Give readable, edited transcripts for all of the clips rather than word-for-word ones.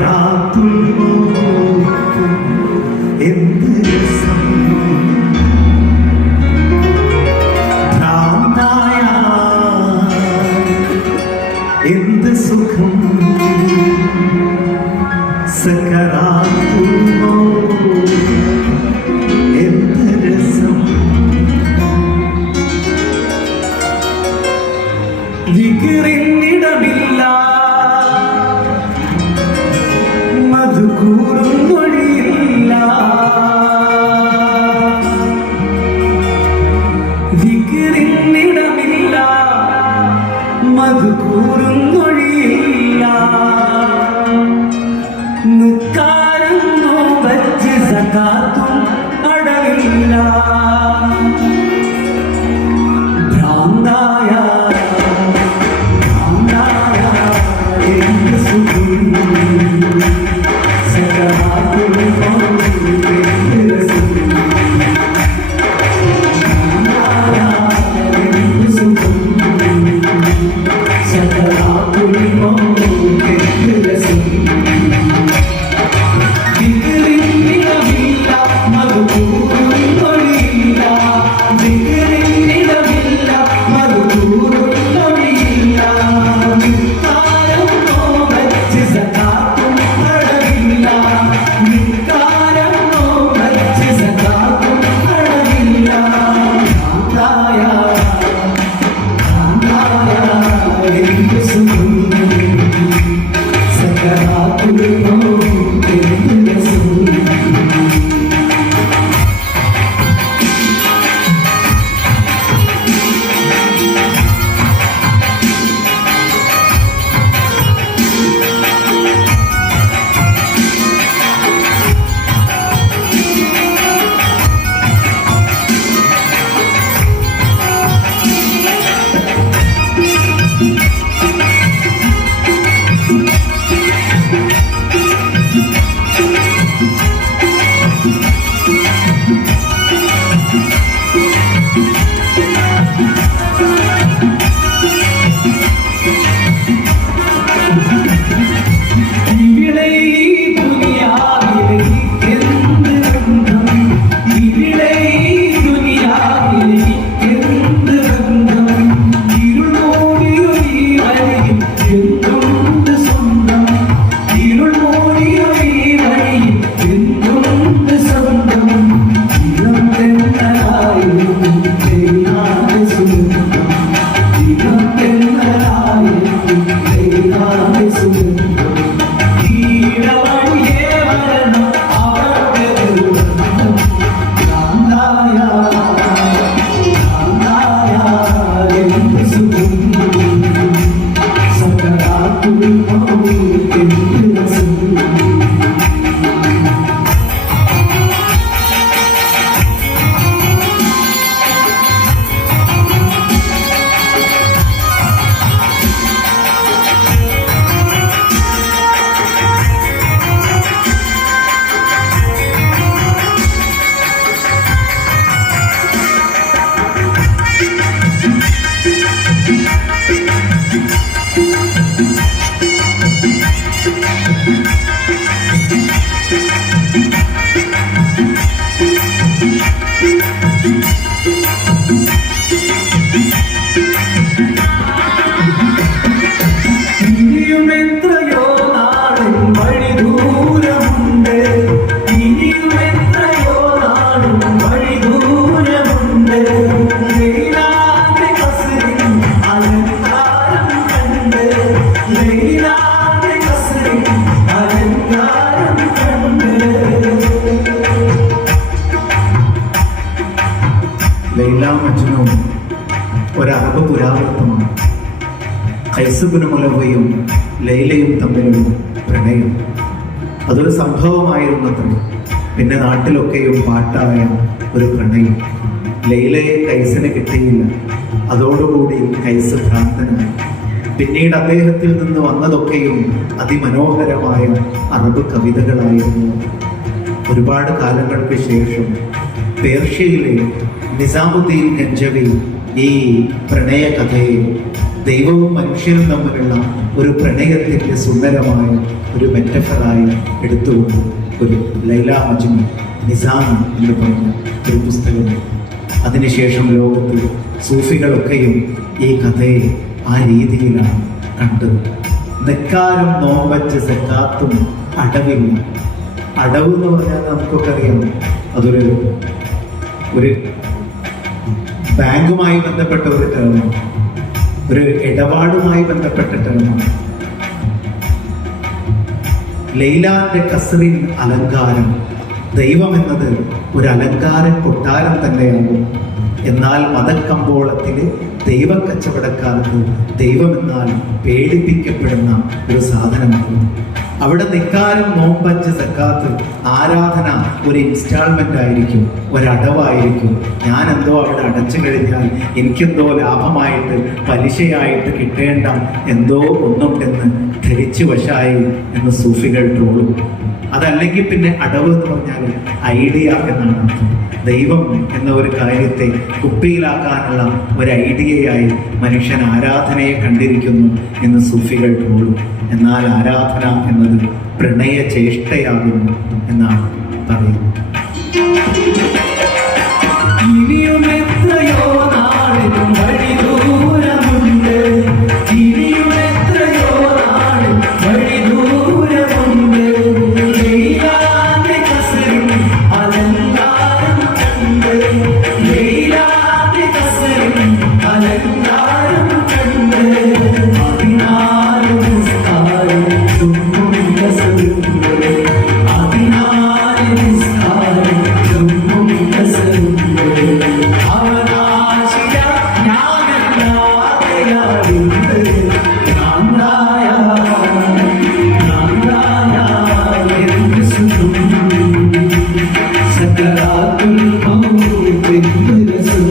സക്കറാത്തുൽ mouth എന്ത് രസം, ഭ്രാന്തായ എന്ത് സുഖം, സക്കറാത്തുൽ മൗത്ത് എന്ത് രസം. ദിക്റിനിടമില്ല, മധുകൂറും മൊഴിയില്ല. ദിക്റിനിടമില്ല, മധുകൂറും മൊഴിയില്ല. നിക്കാരം നോവച്ച് സകാത്തും അടവില്ല. ഭ്രാന്തായ ലൈലാ മജ്നൂൻ ഒരറബ് പുരാവൃത്തമാണ്. ഖൈസുബ്നു മുലവ്വയും ലൈലയും തമ്മിലുള്ള പ്രണയം അതൊരു സംഭവമായിരുന്നത്ര. പിന്നെ നാട്ടിലൊക്കെയും പാട്ടായ ഒരു പ്രണയം. ലൈലയെ കൈസിന് കിട്ടിയില്ല. അതോടുകൂടി കൈസ് ഭ്രാന്തനായി. പിന്നീട് അദ്ദേഹത്തിൽ നിന്ന് വന്നതൊക്കെയും അതിമനോഹരമായ അറബ് കവിതകളായിരുന്നു. ഒരുപാട് കാലങ്ങൾക്ക് ശേഷം പേർഷ്യയിലെ നിസാമുദ്ദീൻ ഗഞ്ചവി ഈ പ്രണയ കഥയെ ദൈവവും മനുഷ്യനും തമ്മിലുള്ള ഒരു പ്രണയത്തിൻ്റെ സുന്ദരമായ ഒരു മെറ്റഫറായി എടുത്തുകൊണ്ട് ഒരു ലൈല മജ്നു നിസാം എന്ന് പറഞ്ഞ ഒരു പുസ്തകമുണ്ട്. അതിനുശേഷം ലോകത്തിൽ സൂഫികളൊക്കെയും ഈ കഥയെ ആ രീതിയിലാണ് കണ്ടത്. നെക്കാരും നോമ്പച്ച് സക്കാത്തും അടവില്ല. അടവ് എന്ന് പറഞ്ഞാൽ നമുക്കൊക്കെ അറിയാം, അതൊരു ബാങ്കുമായി ബന്ധപ്പെട്ട ഒരു ടേമാണ്, ഒരു ഇടപാടുമായി ബന്ധപ്പെട്ട ടേമാണ്. ലൈലാന്റെ കസ്റിൻ അലങ്കാരം, ദൈവം എന്നത് ഒരു അലങ്കാര കൊട്ടാരം തന്നെയാകും. എന്നാൽ മതക്കമ്പോളത്തിൽ ദൈവക്കച്ചവടക്കാർക്ക് ദൈവം എന്നാൽ പേടിപ്പിക്കപ്പെടുന്ന ഒരു സാധനമാണ്. അവിടെ നിക്കാരം നോമ്പഞ്ച് സക്കാത്ത് ആരാധന ഒരു ഇൻസ്റ്റാൾമെന്റ് ആയിരിക്കും, ഒരടവായിരിക്കും. ഞാൻ എന്തോ അവിടെ അടച്ചു കഴിഞ്ഞാൽ എനിക്കെന്തോ ലാഭമായിട്ട് പലിശയായിട്ട് കിട്ടേണ്ട എന്തോ ഒന്നുണ്ടെന്ന് ധരിച്ചു വശായി എന്ന് സൂഫികൾ ട്രോളും. അതല്ലെങ്കിൽ പിന്നെ അടവ് എന്ന് പറഞ്ഞാൽ ഐഡിയ എന്നാണ് അർത്ഥം. ദൈവം എന്ന ഒരു കാര്യത്തെ കുപ്പിയിലാക്കാനുള്ള ഒരു ഐഡിയയായി മനുഷ്യൻ ആരാധനയെ കണ്ടിരിക്കുന്നു എന്ന് സൂഫികൾ ട്രോളും. എന്നാൽ ആരാധന എന്നത് പ്രണയ ചേഷ്ടയാകുന്നു എന്നാണ് പറയുന്നത്. ഇനിയും എത്രയോ നാളിനും വഴി ദൂരമുണ്ട്, ഇനിയും എത്രയോ നാളും വഴി ദൂരമുണ്ട്. ലൈലാന്റെ കസ്റിൻ അലങ്കാരം കണ്ട്, ലൈലാന്റെ കസ്റിൻ അലങ്കാരം കണ്ട്, അതിനാലും നിസ്കാരം ചുമ്മും കസറുണ്ട്, അതിനാലും നിസ്കാരം ചുമ്മും കസറുണ്ട്. അവനാശിയ ഞാനെല്ലാതെയാറുണ്ട്, നാന്തായ എന്ത് സുഖം, സകരാത്തുൽ മൗത്ത് എന്ത് രസം.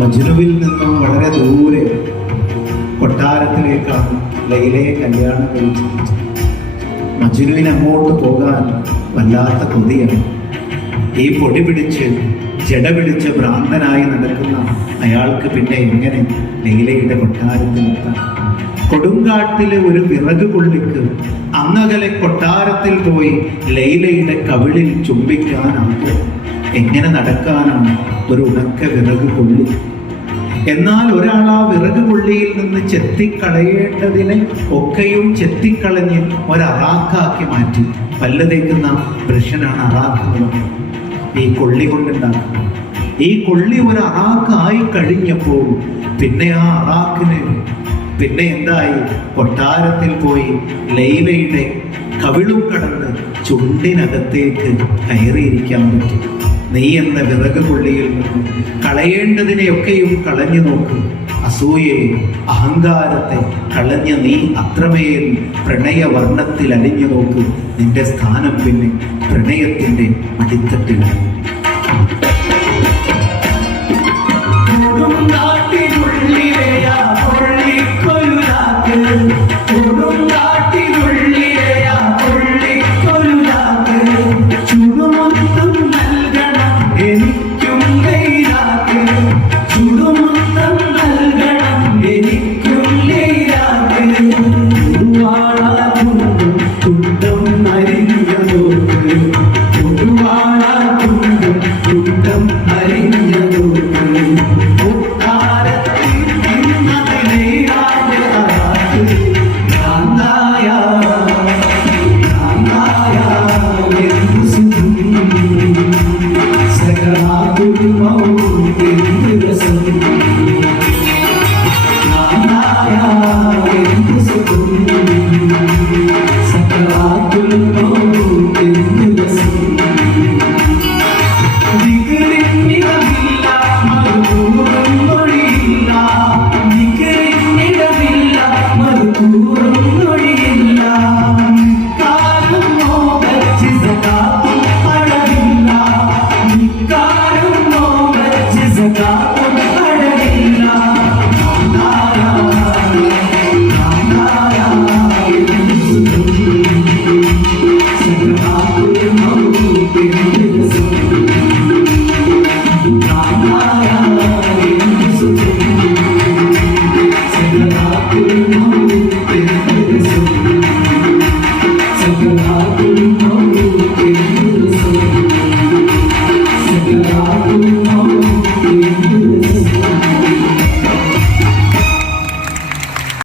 മജ്നുവിൽ നിന്നും വളരെ ദൂരെ കൊട്ടാരത്തിലേക്കാണ് ലൈലയെ കല്യാണം കഴിച്ചത്. മജ്നുവിന് അങ്ങോട്ട് പോകാൻ വല്ലാത്ത കൊതിയാണ്. ഈ പൊടി പിടിച്ച് ജട പിടിച്ച് ഭ്രാന്തനായി നടക്കുന്ന അയാൾക്ക് പിന്നെ എങ്ങനെ ലൈലയുടെ കൊട്ടാരത്തിലെത്താം? കൊടുങ്കാട്ടിലെ ഒരു വിറക് കൊള്ളിക്ക് അങ്ങകലെ കൊട്ടാരത്തിൽ പോയി ലൈലയുടെ കവിളിൽ ചുംബിക്കാനാകും. എങ്ങനെ നടക്കാനാണ് ഒരു ഉണക്ക വിറക് കൊള്ളി? എന്നാൽ ഒരാൾ ആ വിറക് കൊള്ളിയിൽ നിന്ന് ചെത്തിക്കളയേണ്ടതിനെ ഒക്കെയും ചെത്തിക്കളഞ്ഞ് ഒരറാക്കാക്കി മാറ്റി. പല്ല് തേക്കുന്ന ബ്രഷനാണ് അറാക്കുന്നത്. ഈ കൊള്ളി കൊണ്ടുണ്ടാകും. ഈ കൊള്ളി ഒരു അറാക്കായി കഴിഞ്ഞപ്പോൾ പിന്നെ ആ അറാക്കിന് പിന്നെ എന്തായി? കൊട്ടാരത്തിൽ പോയി ലൈലയുടെ കവിളും കടന്ന് ചുണ്ടിനകത്തേക്ക് കയറിയിരിക്കാൻ പറ്റും. നീ എന്ന വിറക് കൊള്ളിയിൽ നിന്ന് കളയേണ്ടതിനെയൊക്കെയും കളഞ്ഞു നോക്കും. അസൂയയെ, അഹങ്കാരത്തെ കളഞ്ഞ നീ അത്രമേൽ പ്രണയവർണ്ണത്തിൽ അലിഞ്ഞു നോക്ക്. നിന്റെ സ്ഥാനം പിന്നെ പ്രണയത്തിന്റെ അടിത്തട്ടിലാണ്. കുണ്ടം അരിഞ്ഞ നോക്ക്, Thank you.